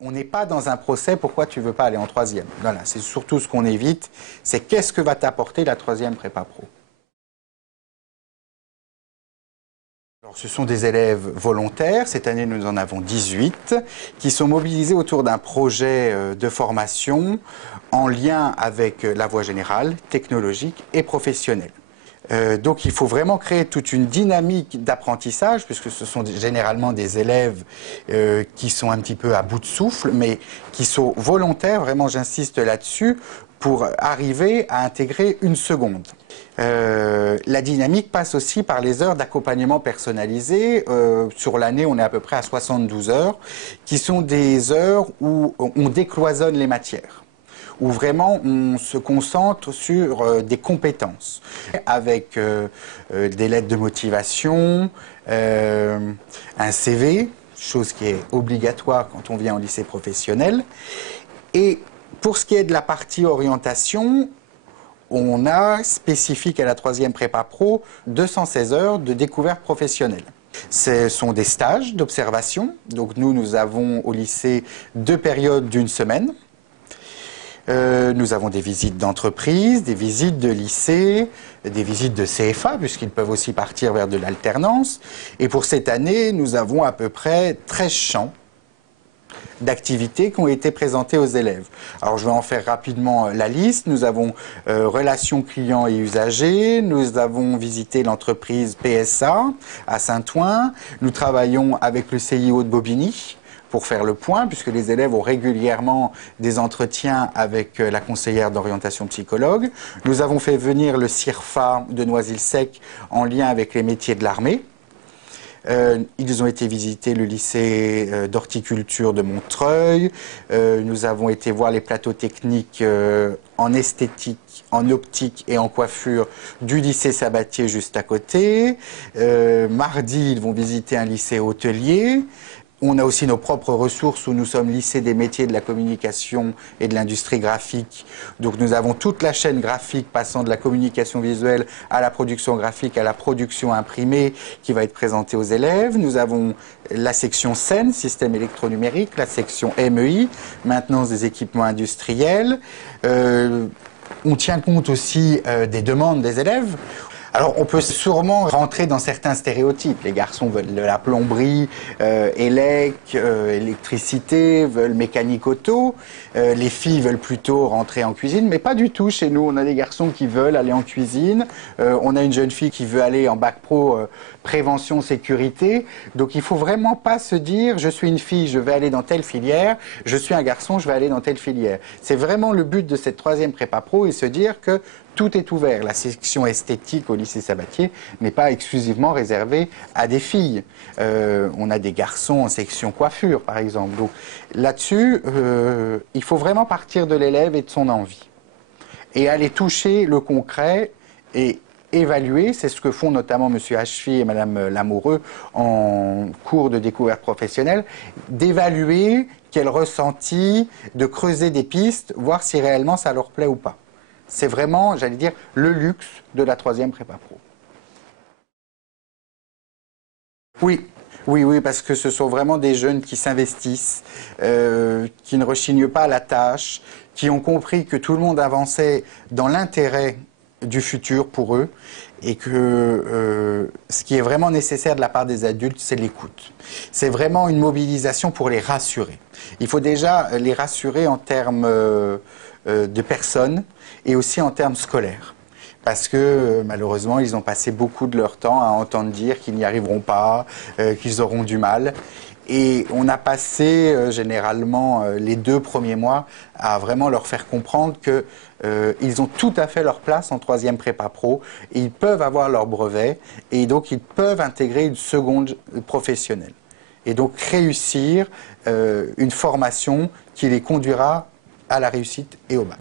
On n'est pas dans un procès, pourquoi tu ne veux pas aller en troisième? Voilà, c'est surtout ce qu'on évite, c'est qu'est-ce que va t'apporter la troisième prépa pro. Alors, ce sont des élèves volontaires, cette année nous en avons 18, qui sont mobilisés autour d'un projet de formation en lien avec la voie générale, technologique et professionnelle. Donc il faut vraiment créer toute une dynamique d'apprentissage, puisque ce sont généralement des élèves qui sont un petit peu à bout de souffle, mais qui sont volontaires, vraiment j'insiste là-dessus, pour arriver à intégrer une seconde. La dynamique passe aussi par les heures d'accompagnement personnalisé. Sur l'année, on est à peu près à 72 heures, qui sont des heures où on décloisonne les matières, où vraiment on se concentre sur des compétences, avec des lettres de motivation, un CV, chose qui est obligatoire quand on vient au lycée professionnel. Et pour ce qui est de la partie orientation, on a, spécifique à la troisième prépa pro, 216 heures de découverte professionnelle. Ce sont des stages d'observation. Donc nous avons au lycée 2 périodes d'une semaine. Nous avons des visites d'entreprise, des visites de lycée, des visites de CFA, puisqu'ils peuvent aussi partir vers de l'alternance. Et pour cette année, nous avons à peu près 13 champs d'activités qui ont été présentées aux élèves. Alors je vais en faire rapidement la liste. Nous avons relations clients et usagers, nous avons visité l'entreprise PSA à Saint-Ouen, nous travaillons avec le CIO de Bobigny pour faire le point, puisque les élèves ont régulièrement des entretiens avec la conseillère d'orientation psychologue. Nous avons fait venir le CIRFA de Noisy-le-Sec en lien avec les métiers de l'armée. Ils ont été visiter le lycée d'horticulture de Montreuil. Nous avons été voir les plateaux techniques en esthétique, en optique et en coiffure du lycée Sabatier juste à côté. Mardi, ils vont visiter un lycée hôtelier. On a aussi nos propres ressources où nous sommes lycée des métiers de la communication et de l'industrie graphique. Donc nous avons toute la chaîne graphique passant de la communication visuelle à la production graphique, à la production imprimée qui va être présentée aux élèves. Nous avons la section SEN, système électronumérique, la section MEI, maintenance des équipements industriels. On tient compte aussi des demandes des élèves. Alors, on peut sûrement rentrer dans certains stéréotypes. Les garçons veulent de la plomberie, électricité, veulent mécanique auto. Les filles veulent plutôt rentrer en cuisine, mais pas du tout chez nous. On a des garçons qui veulent aller en cuisine. On a une jeune fille qui veut aller en bac pro prévention, sécurité. Donc, il faut vraiment pas se dire, je suis une fille, je vais aller dans telle filière. Je suis un garçon, je vais aller dans telle filière. C'est vraiment le but de cette troisième prépa pro et se dire que tout est ouvert. La section esthétique au lycée Sabatier n'est pas exclusivement réservée à des filles. On a des garçons en section coiffure, par exemple. Donc là-dessus, il faut vraiment partir de l'élève et de son envie. Et aller toucher le concret et évaluer, c'est ce que font notamment M. Hachfi et Mme Lamoureux en cours de découverte professionnelle, d'évaluer quel ressenti, de creuser des pistes, voir si réellement ça leur plaît ou pas. C'est vraiment, j'allais dire, le luxe de la troisième prépa pro. Oui, oui, parce que ce sont vraiment des jeunes qui s'investissent, qui ne rechignent pas à la tâche, qui ont compris que tout le monde avançait dans l'intérêt du futur pour eux et que ce qui est vraiment nécessaire de la part des adultes, c'est l'écoute. C'est vraiment une mobilisation pour les rassurer. Il faut déjà les rassurer en termes de personnes et aussi en termes scolaires. Parce que malheureusement, ils ont passé beaucoup de leur temps à entendre dire qu'ils n'y arriveront pas, qu'ils auront du mal. Et on a passé généralement les 2 premiers mois à vraiment leur faire comprendre qu'ils ont tout à fait leur place en troisième prépa pro, et ils peuvent avoir leur brevet, et donc ils peuvent intégrer une seconde professionnelle. Et donc réussir une formation qui les conduira à la réussite et au bac.